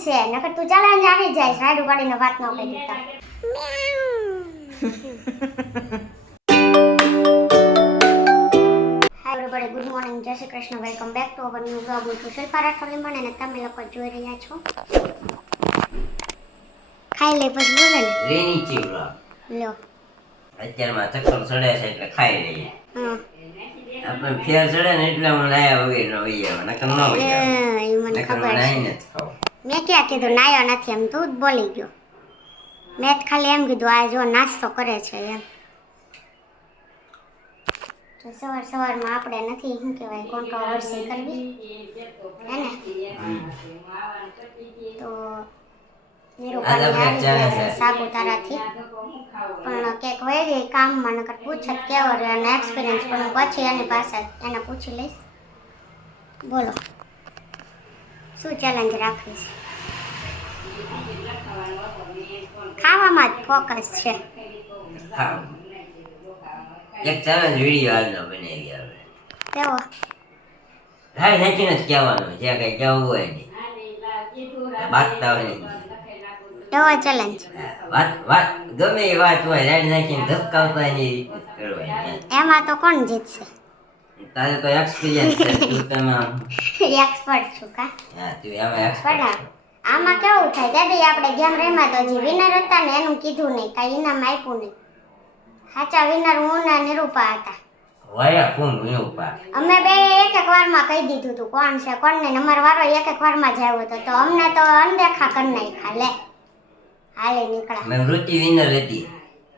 છે નકર તું ચેલેન્જ આવી જાય રાડુ કાઢીને વાત ન કરી દેતા હાય everybody ગુડ મોર્નિંગ જય Shri Krishna welcome back to our new blog with Shilpa Rathod મને અને તમે લોકો જોઈ રહ્યા છો ખાઈ લે પછી બોલે ને રેની ચીવડા લ્યો અત્યારમાં ચક્કર ચડે છે એટલે ખાઈ લઈએ હા આપણે ફેર ચડે ને એટલે હું નાયા વગર ન વહી આવે નકર ન વહી આવે એ મને નકર ખબર છે નાઈને જ ખાવ મેં ક્યાં કીધું નાયો નથી એમ તું જ બોલી ગયો મેં જ ખાલી એમ કીધું આ જો નાસ્તો કરે છે એમ તો સવારમાં આપણે નથી શું કહેવાય કોન્ટ્રોવર્સી કરવી હે ને તો નિરૂપાની આવી ગયા છે સાપુતારાથી પણ ક્યાંક વહી ગઈ કામમાં નકર પૂછત કેવો રહ્યો અને એક્સપિરિયન્સ પણ હું પછી એની પાસે એને પૂછી લઈશ બોલો શું ચેલેન્જ રાખવીશ ખાવામાં જ ફોકસ છે ખાવ એક ચેલેન્જ વિડીયો આજનો બનાવી આવે કેવો હાય નાખીને જ કહેવાનું જે કઈ કહેવું હોય ને બાતતા હોય ને કેવો ચેલેન્જ વાત ગમે એ વાત હોય રાઈડ નાખીને ધસકાવતા એની રીતે કરવાની એમાં તો કોણ જીતશે તારે તો એક્સપિરિયન્સ છે તું તમે એક્સપર્ટ છું કા હા તું એમાં એક્સપર્ટ પણ આમાં કેવું થાય દાદી આપણે ગેમ રમ્યા તો જે વિનર હતા ને એનું કીધું નહીં કાંઈ ઇનામ આપ્યું નહીં સાચા વિનર હું ને નિરૂપા હતા વાયા કોણ વિનુપા અમે બે એક એક વારમાં કહી દીધું હતું કોણ છે કોણ નહીં અમારો વારો એક એક વારમાં જ આવ્યો હતો તો અમને તો અનદેખા કરી નાખ્યા લે હાલે નીકળ્યા મેં વૃત્તિ વિનર હતી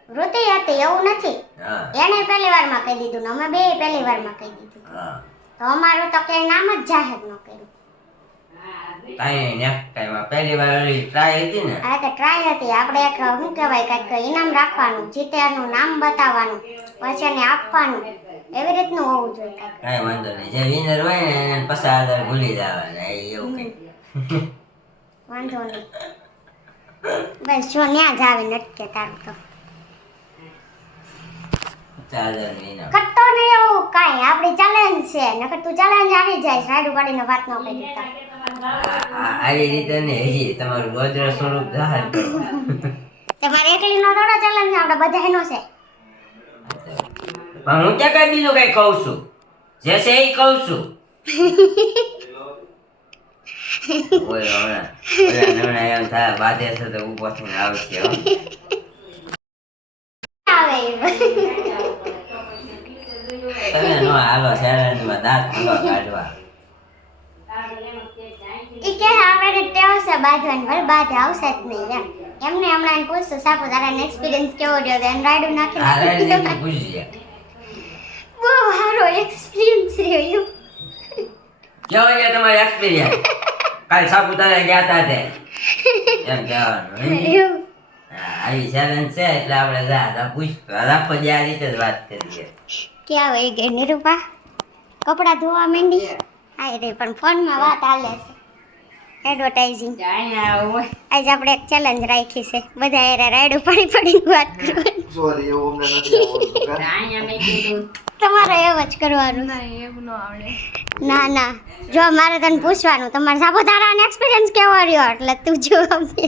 વૃત્તિ હતી એવું નથી હા એને પહેલી વારમાં કહી દીધું ને અમે બે પહેલી વારમાં કહી દીધું હા તો અમારું તો કે નામ જ જાહેર ન કર્યું કાંઈ નેક્સ્ટ ટાઈમ પહેલી વાર ટ્રાય હતી ને આ તો ટ્રાય હતી આપણે એક શું કહેવાય કંઈક ઇનામ રાખવાનું જીત્યાનું નામ બતાવવાનું પછી એને આપવાનું એવી રીતનું હોવું જોઈએ કંઈક કાંઈ વાંધો નહીં જે વિનર હોય ને એને પછી આગળ ભૂલી જવાના એવું કંઈક વાંધો નહીં બસ જો ન્યા જ આવીને અટકે તારું તો ચાલો વિનર કરતો નહીં એવું કાંઈ આપણી ચેલેન્જ છે નકર તું ચેલેન્જ આવી જાય રાડુ કાઢીને વાત ન કરી દેતા આવી રીતે ને હજી તમારું ગોદ્ર સ્વરૂપ જાહેર કરો તમારે એકલીનો થોડો ચેલેન્જ આપણે બધાયનો છે પણ હું ક્યાં કઈ બીજું કઈ કહું છું જે છે એ કહું છું ઓય હમણાં એમ થાય બાધે છે તો ઊભો થઈને આવશે હો. આવે તમે નો હાલો શેરડીમાં દાંત હલવા કાઢવા ઈ કે આપણે ટેવ છે બાંધવાની ભલે બાંધે આવશે જ નહીં એમ એમને હમણાં એને પૂછશું સાપુતારાનો એક્સપિરિયન્સ કેવો રહ્યો તો એને રાયડું આ નાખીને રેડી પૂછીએ બહુ સારો એક્સપિરિયન્સ રહ્યો યો કેવો છે તમારો એક્સપિરિયન્સ કાલ સાપુતારા ગયા હતા તે એમ કહેવાનું હે? એવું. હા, આવી ચેલેન્જ છે એટલે આપણે જા પૂછતો આખો દી આ રીતે જ વાત કરીએ ક્યાં વહી ગઈ નિરૂપા કપડાં ધોવા માંડી હા રે પણ ફોનમાં વાત હાલે છે એડવર્ટાઇઝિંગ આજે આપણે એક ચેલેન્જ રાખી છે બધા એરે રાયડું પડી પડીને વાત કરવાની સોરી એવું અમને નથી આવડતું તમારે એવું જ કરવાનું ના ના જો મારે તને પૂછવાનું તમારે સાપુતારાનો એક્સપિરિયન્સ કેવો રહ્યો એટલે તું જવાબ દે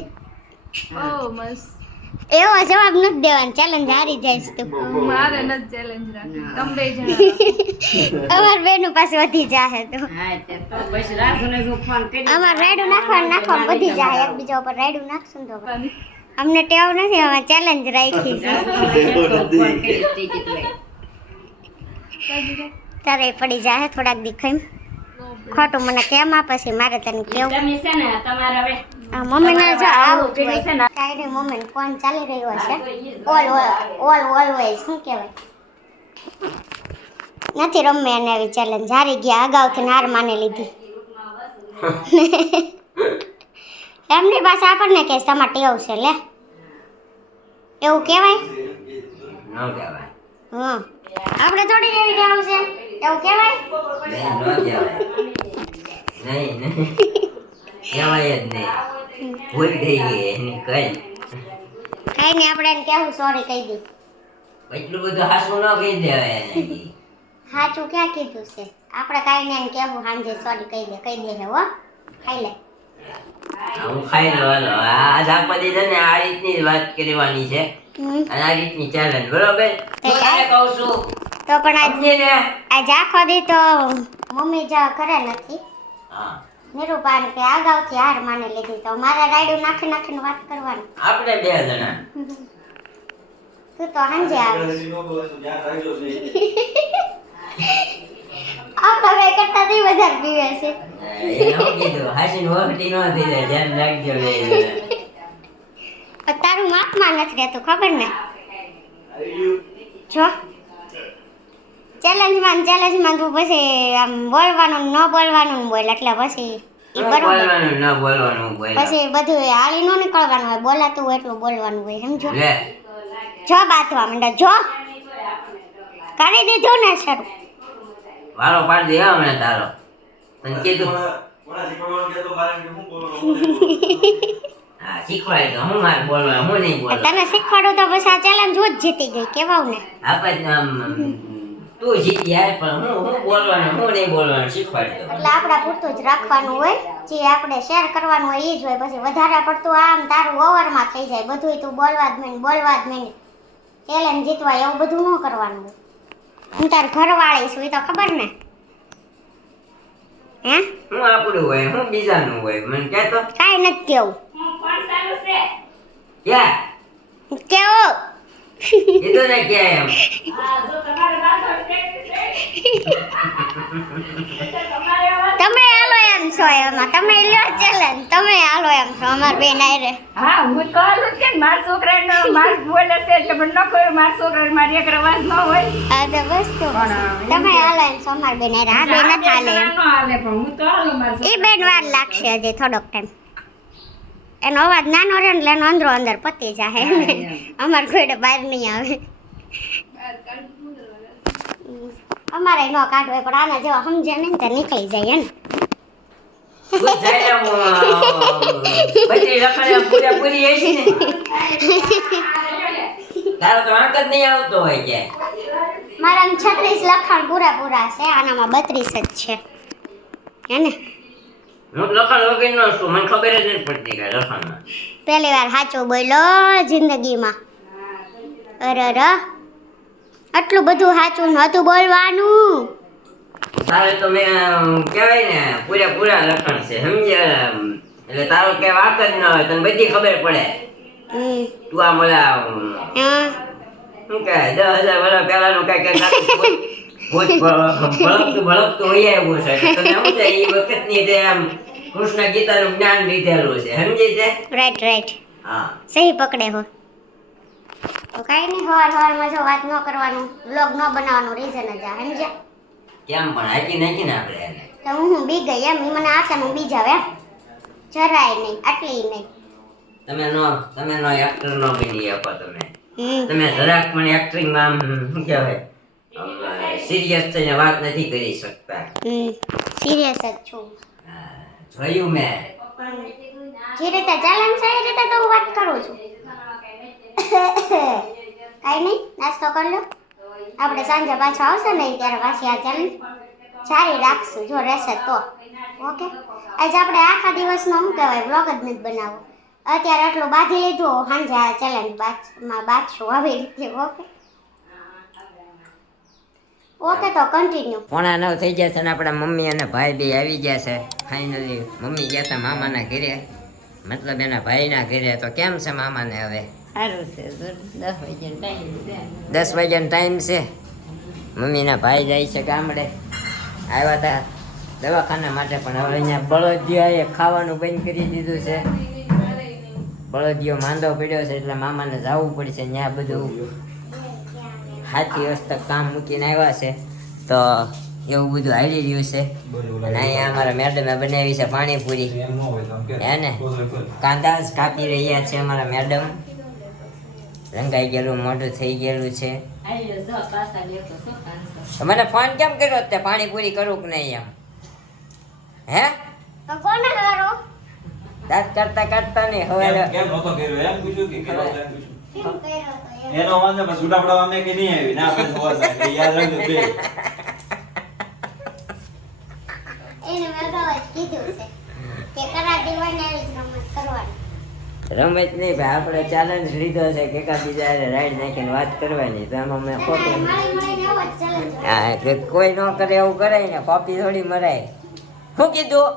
એવો જવાબ નથી દેવાનો ચેલેન્જ હારી જઈશ તું મારે નથી ચેલેન્જ રાખી તમે બે જણા અમાર બેનું પાસે વધી જાહે તો અમાર રાયડું નાખવા વધી જાય એકબીજા ઉપર રાયડું નાખશું ને તો અમને ટેવ નથી હવે ચેલેન્જ રાખી છે તારે પડી જાય થોડાક દી ખાઈ ખોટું મને કેમ આપે છે મારે તને કેવું મમ્મીને જો આવું કાંઈ નહીં મમ્મીને ફોન ચાલી રહ્યો છે ઓલવેઝ શું કહેવાય નથી રમે એને એવી ચેલેન્જ હારી ગયા અગાઉથી હાર માની લીધી એમની પાસે આપણને કે તમારે ટેવ છે લે એવું કહેવાય ન કહેવાય હા આપણે થોડી એવી ટેવ છે એવું કહેવાય નહીં ન કહેવાય નહીં કહેવાય જ નહીં ભૂલ થઈ ગઈ એની કઈ કઈ નહીં આપણે એને કહેવું સોરી કહી દી એટલું બધું હાસું ન કહી દેવાય એને સાચું ક્યાં કીધું છે આપણે કાંઈ નહીં એને કહેવું સાંજે સોરી કહી દે હે હો ખાઈ લે હું ખાઈ લો હાલો આજ આખો દી છે ને આ રીતની જ વાત કરવાની છે અને આ રીતની ચેલેન્જ બરોબર હું તને કહું છું તો પણ સમજીને આજ આખો દી તો મમ્મી જ ઘરે નથી. હા નિરૂપાન કે અગાઉથી હાર માની લીધી તો મારા રાયડું નાખી નાખીને વાત કરવાની. આપણે બે જણા તું તો સાંજે આવે આપણા બે કરતા તી વધારે પીવે છે. એને હું કીધું હાસીને વખતી ન થઈ જાય ધ્યાન રાખજો બે જણા. તારું માપમાં નથી રહેતું ખબર ને. જો ચેલેન્જમાં તું પછી આમ બોલવાનું ન બોલવાનું બોલ એટલે પછી ઈ બરોબર. બોલવાનું ન બોલવાનું બોલ પછી બધું હાલી નો નીકળવાનું હોય બોલાતું હોય એટલું બોલવાનું હોય સમજો. લે જો બાથવા માંડે જો કરી દીધું ને શરૂ. વારો પાડી દે હમણાં તારો તને કીધું હા શીખવાય તો હું મારે બોલવા હું નહીં બોલવા તને શીખવાડું તો પછી આ ચેલેન્જ હું જ જીતી ગઈ કેવાવ ને. આપણે આમ તું જીતી યાર પણ હું બોલવાનું હું નહીં બોલવાનું શીખવાડી દો એટલે આપણા પૂરતું જ રાખવાનું હોય જે આપણે શેર કરવાનું હોય એ જ હોય. પછી વધારે પડતું આમ તારું ઓવરમાં થઈ જાય બધું તું બોલવા જ માંડ ચેલેન્જ જીતવા એવું બધું ન કરવાનું હોય. હું તાર ઘરવાળી છું એ તો ખબર ને. હે હું આપણું હોય હું બીજાનું હોય મને કહેતો કાંઈ નથી કેવું ક્યાં કેવું કીધું ને ક્યાં એમ તમે હાલો એમ છો એમાં તમે લ્યો ચેલેન્જ તમે હાલો એમ છો અમાર બેન આયરે. હા હું કહું કે મારા છોકરાને માર બોલે છે એટલે મને ન કહ્યું મારા છોકરાને મારી એક રવાજ ન હોય. હા તો બસ તો તમે હાલો એમ છો અમાર બેન આયરે. હા બેન નથી હાલે એમ. ન હાલે પણ હું તો હાલું મારા એ બેન વાર લાગશે હજી થોડોક ટાઈમ. એનો અવાજ નાનો રહે ને એટલે એનો અંદરો અંદર પતી જાય અમારે કોઈને બહાર નહીં આવે. અમારે ન કાઢવો પણ આના જેવા સમજે નહીં તો નીકળી જાય ને. તું જાય ને બધી રખડે પૂરેપૂરી હશે ને તારો તો આંક જ નહીં આવતો હોય ક્યાંય મારા 36 લખાણ પૂરા છે આનામાં 32 જ છે હે ને. હું લખાણ વગર નો છું મને ખબર જ નથી પડતી કે લખાણમાં પહેલી વાર સાચું બોલ્યો જિંદગીમાં. અરે આટલું બધું સાચું નહોતું બોલવાનું. તારે તો મેં કહેવાય ને પૂરેપૂરા લખાણ છે સમજ્યા એટલે તારો કે વાક જ ન હોય તને બધી ખબર પડે. તું આ મને શું કે 10,000 વર્ષ પહેલાનું કઈ ભળકતું હોય એવું છે તને શું છે એ વખતની જે આમ કૃષ્ણ ગીતાનું જ્ઞાન લીધેલું છે સમજી છે. રાઈટ હા સહી પકડે હો. તો કાંઈ નહીં સવારમાં જો વાત ન કરવાનું વ્લોગ ન બનાવવાનું રીઝન જ આ સમજ્યા. કેમ પણ હાકી નાખી ને આપણે એને તો હું બી ગઈ એમ ઈ મને આશે હું બી જાવ એમ જરાય નહીં આટલી નહીં. તમે નો એક્ટર નો બની શકો તમે જરાક પણ એક્ટિંગમાં આમ શું કહેવાય સિરિયસ થઈને વાત નથી કરી શકતા. સિરિયસ જ છું. જોયું મેં જે રીતે ચેલેન્જ છે એ રીતે તો હું વાત કરું છું. કાંઈ નહીં નાસ્તો કરી લો આપણે સાંજે પાછો આવશે ને ત્યારે પાછી આ ચેલેન્જ જારી રાખશું જો રહેશે તો. ઓકે આજે આપણે આખા દિવસનો શું કહેવાય બ્લોગ જ નથી બનાવવો. અત્યારે આટલું બાંધી લીધું સાંજે આ ચેલેન્જ બાંધશું આવી રીતે. ઓકે તો કન્ટિન્યુ. 8:45 થઈ ગયા છે ને આપણા મમ્મી અને ભાઈ બે આવી ગયા છે ફાઇનલી. મમ્મી ગયા હતા મામાના ઘરે મતલબ એના ભાઈના ઘરે. તો કેમ છે મામાને હવે? સારું છે 10 10 વાગ્યાનો વાગ્યાનો ટાઈમ છે. ટાઈમ છે. મમ્મીના ભાઈ જાય છે ગામડે. આવ્યા હતા દવાખાના માટે પણ હવે અહીંયા બળદિયાએ ખાવાનું બંધ કરી દીધું છે. બળદિયો માંદો પડ્યો છે એટલે મામાને જવું પડશે ત્યાં બધું હાથી હસ્તક કામ મૂકીને આવ્યા છે તો એવું બધું હાલી રહ્યું છે. અને અહીંયા અમારા મેડમે બનાવી છે પાણીપુરી હે ને કાંદા જ કાપી રહ્યા છે અમારા મેડમ. રંગાઈ ગયેલું મોઢું થઈ ગયેલું છે. તો મને ફોન કેમ કર્યો તે પાણીપુરી કરું કે નહીં એમ હે? તો કોને કરો દાંત કરતા કરતા નહીં હવે કેમ નહોતો કર્યો એમ પૂછ્યું કે કર્યો એમ પૂછ્યું કેમ કર્યો તો એમ. એનો વાંધો પણ છૂટા પડવા અમે કે નહીં આવી ના આપણે ખબર થાય યાદ રાખજો બે એને મેં અગાઉ જ કીધું છે કે કરાર દેવાને રમત નહીં ભાઈ, આપણે ચેલેન્જ લીધો છે કે એકા બીજા હારે રાઈડ નાખીને વાત કરવાની, તો એમાં મેં ખોટું હા કે કોઈ ન કરે એવું કરાય ને, કોપી થોડી મરાય. શું કીધું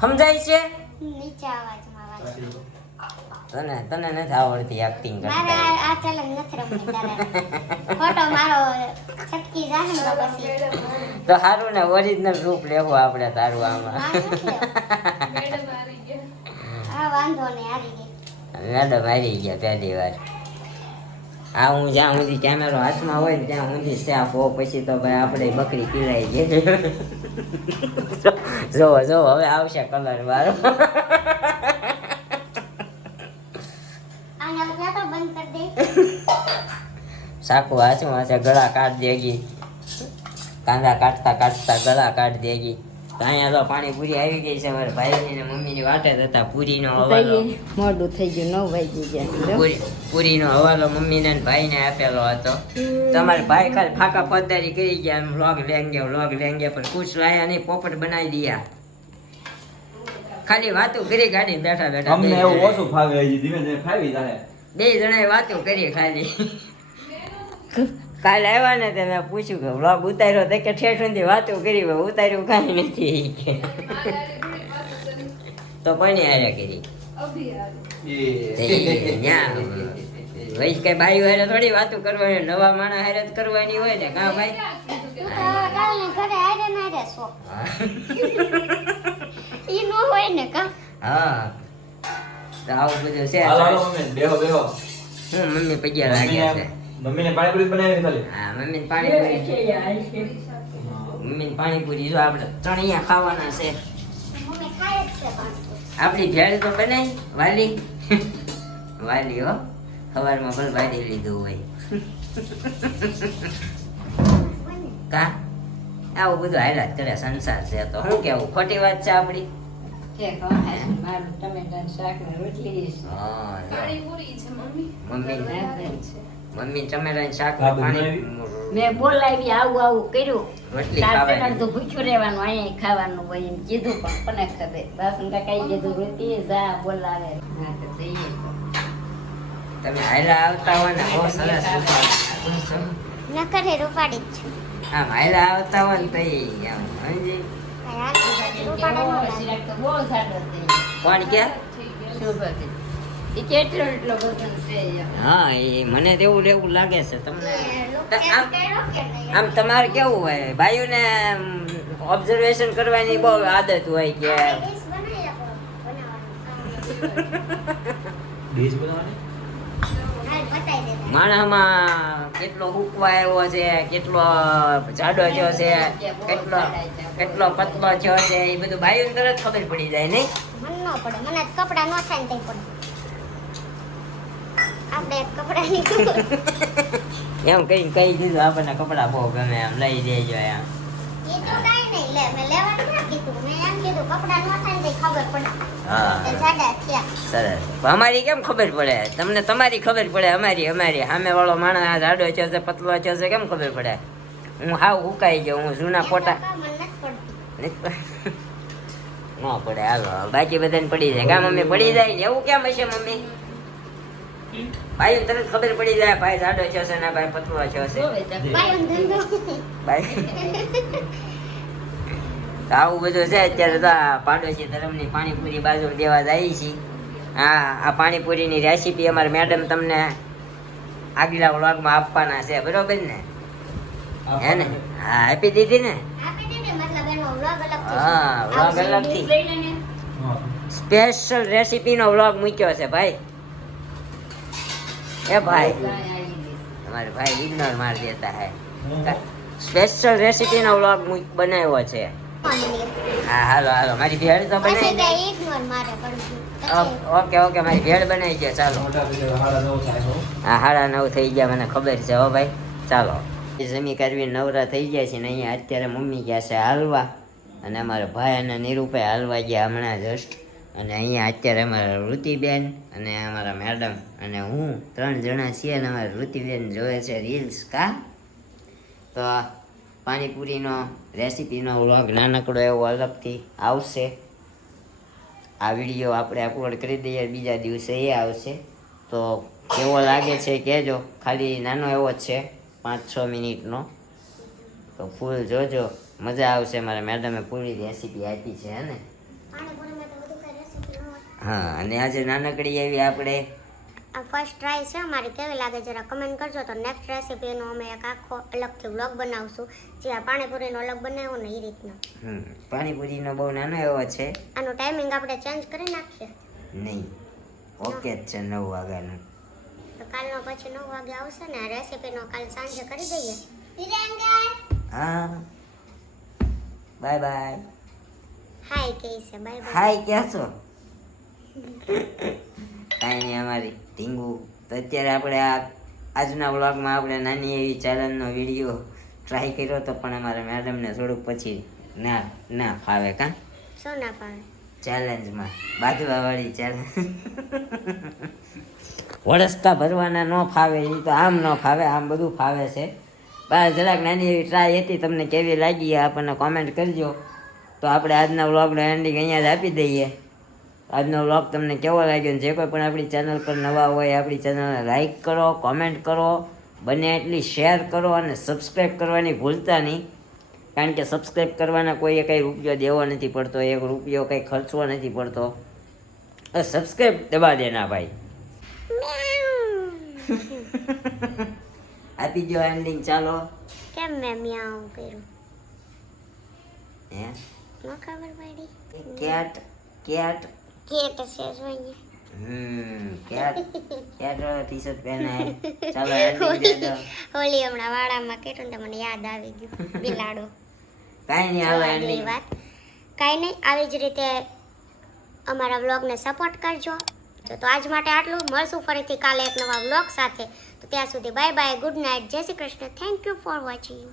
સમજાય છે નીચે અવાજમાં વાત. તને તને નથી આવડતી એક્ટિંગ મારે કરતા. આ ચેલેન્જ નથી રમવી તારે. ફોટો મારો છટકી જાય ને તો પછી તો સારું ને, ઓરિજિનલ રૂપ લેવું આપણે તારું આમાં. આ નથી લેવું. હા વાંધો નહીં, હારી ગઈ. મેડમ હારી ગયા પહેલી વાર. આ હું જ્યાં સુધી કેમેરો હાથમાં હોય ને ત્યાં સુધી સેફ હો, પછી તો ભાઈ આપણે બકરી પીલાઈ જાય. જોવો જોવો હવે આવશે કલર વાળો. આને હવે તો બંધ કરી દે. સાકુ હાચું હશે, ગળા કાઢ દેગી. કાંદા કાઢતા કાઢતા ગળા કાઢ દેગી. તો અહીંયા તો પાણીપુરી આવી ગઈ છે. મારા ભાઈની ને મમ્મીની વાટે જ હતા. પૂરીનો હવાલો મોડું થઈ ગયું 9 વાગી ગયા. પૂરીનો હવાલો મમ્મીને ને ભાઈને આપેલો હતો. તમારે ભાઈ ખાલી ફાકા પદ્ધારી કરી ગયા, એમ વ્લોગ લેંગે પણ કુછ લાયા નહીં, પોપટ બનાવી દિયા. ખાલી વાતો કરી ગાડી બેઠા બેઠા. અમને એવું ઓછું ફાવે, હજી ધીમે ધીમે ફાવી જાય. બે જણાએ વાતો કરી ખાલી. કાલે આવ્યા ને તે મેં પૂછ્યું કે વ્લોગ ઉતાર્યો તો કે ઠેઠ સુધી વાતો કરી, ઉતાર્યું કાંઈ નથી કે. તો કોની હારે કરી વૈશ કઈ બાઈ હારે થોડી વાતો કરવાની, નવા માણસ હારે જ કરવાની હોય ને, કા ભાઈ? તું તો કાલને ઘરે આરે ના રે સો. ઈ નો હોય ને કા. હા તો આવું બધું છે. હાલો હાલો મમ્મી, બેહો બેહો. હું મમ્મી પગ્યા લાગ્યા છે. મમ્મીને પાણીપુરી બનાવી ખાલી. હા મમ્મીને પાણીપુરી, મમ્મીને પાણીપુરી જો આપણે ચણિયા ખાવાના છે. મમ્મી ખાય જ છે પાણીપુરી. આપણી ભેળ તો બનાવી વાલી. વાલી હો, સવારમાં ભલે વાડી લીધું હોય. કા આવું બધું હાલ્યા જ કરે, સંસાર છે તો શું કેવું, ખોટી વાત છે આપણી? મારું ટમેટાનું શાક ને રોટલી છે. હા પાણીપુરી છે મમ્મી. મમ્મી ટમેટાનું શાક ને બાબુ પાણી મેં બોલાવી આવું આવું કર્યું. રોટલી તાર ખાવાની. સેકન્ડ તો ભૂખ્યું રહેવાનું, અહીંયા ખાવાનું હોય એમ કીધું, પણ કોને ખબર. બાપુ કાકાએ કીધું રોટી જા બોલાવે. હા તો જઈએ તો. તમે હાલ્યા આવતા હોય ને બહુ સરસ નકરે રૂપાડી જ છે. આમ હાલ્યા આવતા હોય ને તો ઈ આમ સમજી. રૂપાડા નો લાગે. સિરાક તો બહુ સારો છે. કોણ કે? શોભાથી. ઈ કેટલો એટલો પસંદ છે એમ. હા એ મને તો એવું એવું લાગે છે તમને. આમ કર્યો કે નહીં? આમ તમારે કેવું હોય, ભાઈઓને ઓબ્ઝર્વેશન કરવાની બહુ આદત હોય કે ડીશ બનાવી આપો, બનાવવાનું. ડીશ બનાવવાની? હાલ બતાવી દે. માણસમાં કેટલો હુકવા આવ્યો છે, કેટલો જાડો થયો છે, કેટલો પતલો થયો છે, એ બધું ભાઈઓને તરત ખબર પડી જાય નહીં? મન ન પડે, મને આજ કપડાં ન થાય ને તઈ પડે. આપણે કપડાની એમ કઈ કીધું આપણને કપડા બહુ ગમે, એમ લઈ દેજો એમ. એ તો કાંઈ નહીં લે, મેં લેવાનું ના કીધું, મેં એમ કીધું કપડાં ન થાય ને તઈ ખબર પડે. હા તો જાડા થયા. સરસ. અમારી કેમ ખબર પડે તમને? તમારી ખબર પડે, અમારી સામે વાળો માણસ આ જાડો થયો છે, પતલો થયો છે, કેમ ખબર પડે? હું હાવ હુકાઈ ગયો, હું જૂના ફોટા મને નથી પડતી. ન પડે. હાલો બાકી બધાને પડી જાય. કા મમ્મી પડી જાય ને? એવું કેમ હશે મમ્મી? ભાઈ તરત ખબર પડી જાય, ભાઈ જાડો થયો છે ને ભાઈ પતલો થયો છે. બાયોનો ધંધો. ભાઈ તો આવું બધું છે. અત્યારે તો આ પાડોશી ધરમની પાણીપુરી બાજુ દેવા જાય છે. હા આ પાણીપુરીની રેસીપી અમારા મેડમ તમને આગલા વ્લોગમાં આપવાના છે, બરોબર ને? હે ને? હા આપી દીધી ને? આપી દીધી, મતલબ એનો vlog અલગથી હા વ્લોગ આવશે. અલગથી લઈ લે ને. હા. સ્પેશિયલ રેસીપીનો વ્લોગ મૂક્યો છે ભાઈ. એ ભાઈ તમારે ભાઈ ઇગ્નોર માર દેતા હે. સ્પેશિયલ રેસીપીનો વ્લોગ બનાવ્યો છે. હા હાલો હાલો મારી ભેળ તો પછી બનાવી તે ignore મારે કરવું. ઓકે ઓકે મારી ભેળ બનાવી છે. ચાલો મોટા video 9:30 થાય હો. હા 9:30 થઈ ગયા, મને ખબર છે હો ભાઈ. ચાલો જમી કરવી નવરા થઈ ગયા છે ને અહીંયા અત્યારે મમ્મી ગયા છે હાલવા, અને અમારા ભાઈ અને નીરુભાઈ હાલવા ગયા હમણાં જસ્ટ. અને અહીંયા અત્યારે અમારા ઋતિબેન અને અમારા મેડમ અને હું 3 જણા છીએ, અને અમારા ઋતિબેન જોવે છે રીલ્સ. કા તો પાણીપુરીનો રેસીપીનો વ્લોગ નાનકડો એવો અલગથી આવશે. આ વિડીયો આપણે અપલોડ કરી દઈએ, બીજા દિવસે એ આવશે. તો કેવો લાગે છે કહેજો. ખાલી નાનો એવો જ છે, 5-6 મિનિટનો. તો ફૂલ જોજો, મજા આવશે. મારા મેડમે પૂરી રેસીપી આપી છે હે ને. પાણીપુરીમાં તો બધું કઈ રેસીપી ન હોય. હા, અને આજે નાનકડી એવી આપણે આ ફર્સ્ટ ટ્રાય છે અમારી, કેવી લાગે જરા કમેન્ટ કરજો. તો નેક્સ્ટ રેસીપીનો અમે એક આખો અલગથી વ્લોગ બનાવશું, જે આ પાણીપુરીનો અલગ બનાવ્યો ને એ રીતના. પાણીપુરીનો બહુ નાનો એવો છે. આનું ટાઈમિંગ આપણે ચેન્જ કરી નાખીએ. નહીં, ઓકે જ છે 9 વાગ્યાનું. તો કાલનો પછી 9 વાગે આવશે ને આ રેસીપીનો કાલ સાંજે કરી દઈએ. હા, બાય બાય. હાય કે છે બાય બાય. હાય કહેશો? કાંઈ નહીં, અમારી ઢીંગુ. તો અત્યારે આપણે આજના વ્લોગમાં આપણે નાની એવી ચેલેન્જનો વિડીયો ટ્રાય કર્યો હતો, પણ અમારા મેડમને થોડુંક પછી ના ફાવે. કાં શું ના પાડે? ચેલેન્જમાં બાજવાવાળી ચેલેન્જ વળસકા ભરવાના ન ફાવે, એ તો આમ ન ફાવે, આમ બધું ફાવે છે. બસ જરાક નાની એવી ટ્રાય હતી, તમને કેવી લાગી આપણને કોમેન્ટ કરજો. તો આપણે આજના વ્લોગનો એન્ડિંગ અહીંયા જ આપી દઈએ. આજનો વ્લોગ તમને કેવો લાગ્યો? જે કોઈ પણ આપણી ચેનલ પર નવા હોય, આપણી ચેનલને લાઈક કરો, કોમેન્ટ કરો, બને એટલી શેર કરો અને સબસ્ક્રાઈબ કરવાની ભૂલતા નહીં. કારણ કે સબસ્ક્રાઈબ કરવાના કોઈએ કંઈ રૂપિયો દેવો નથી પડતો, 1 રૂપિયો કંઈ ખર્ચવો નથી પડતો. સબસ્ક્રાઈબ દબા દેના ભાઈ. આપી દો એન્ડિંગ. ચાલો. કેમ મેં મ્યાઉ કર્યું? હે, ન ખબર પડી? કેટ કેટ કેટ છે જોઈએ. કેટ વાળો ટી-શર્ટ પહેરાય. ચાલો એન્ડિંગ દે દો. હોલી હમણાં વાળામાં કર્યું ને તો મને યાદ આવી ગયું બિલાડો. કાંઈ નહીં, હાલો આગલી એન્ડિંગ. વાત કાંઈ નહીં, આવી જ રીતે અમારા વ્લોગને સપોર્ટ કરજો. તો આજ માટે આટલું. મળશું ફરીથી કાલે એક નવા વ્લોગ સાથે. તો ત્યાં સુધી બાય બાય, ગુડ નાઇટ, જય Shri Krishna. Thank you for watching.